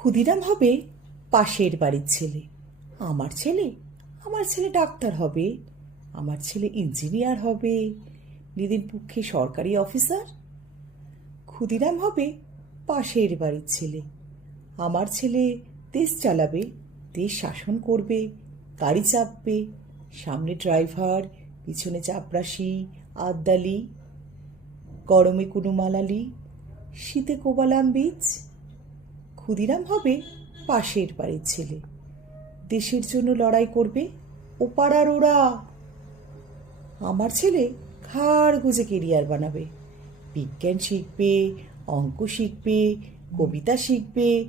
ক্ষুদিরাম হবে পাশের বাড়ির ছেলে। আমার ছেলে আমার ছেলে ডাক্তার হবে, আমার ছেলে ইঞ্জিনিয়ার হবে, নিদিন পক্ষে সরকারি অফিসার। ক্ষুদিরাম হবে পাশের বাড়ির ছেলে। আমার ছেলে দেশ চালাবে, দেশ শাসন করবে, গাড়ি চাপবে, সামনে ড্রাইভার, পিছনে চাপরাশি, আদ্দালি, গরমে কুনুমালালি, শীতে কোবালাম বীজ। ক্ষুদিরাম হবে পাশের বাড়ির ছেলে। দেশের জন্য লড়াই করবে ও পাড়ার ওরা। আমার ছেলে ঘাড় গুজে কেরিয়ার বানাবে, বিজ্ঞান শিখবে, অঙ্ক শিখবে, কবিতা শিখবে,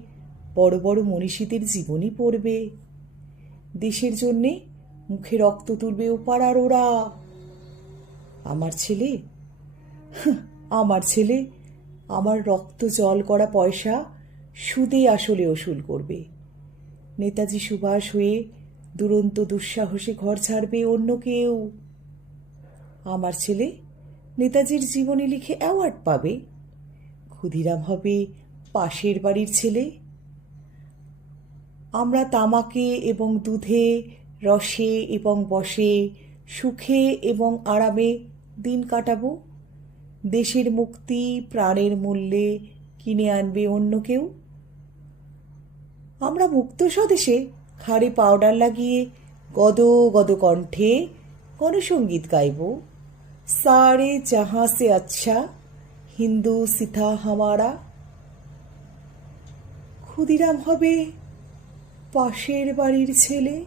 বড় বড় মনীষীদের জীবনী পড়বে। দেশের জন্যে মুখে রক্ত তুলবে ও পাড়ার ওরা। আমার ছেলে আমার ছেলে আমার রক্ত জল করা পয়সা সুদে আসলে ওসুল করবে। নেতাজি সুভাষ হয়ে দুরন্ত দুঃসাহসে ঘর ছাড়বে অন্য কেউ। আমার ছেলে নেতাজির জীবনী লিখে অ্যাওয়ার্ড পাবে। ক্ষুদিরাম হবে পাশের বাড়ির ছেলে। আমরা তামাকে এবং দুধে, রসে এবং বসে, সুখে এবং আরামে দিন কাটাবো। দেশের মুক্তি প্রাণের মূল্যে কিনে আনবে অন্য কেউ। আমরা মুক্ত স্বদেশে ঘাড়ে পাউডার লাগিয়ে গদ গদ কণ্ঠে গণসঙ্গীত গাইব। সারে জাহাঁ সে আচ্ছা হিন্দু সিথা হামারা। ক্ষুদিরাম হবে পাশের বাড়ির ছেলে।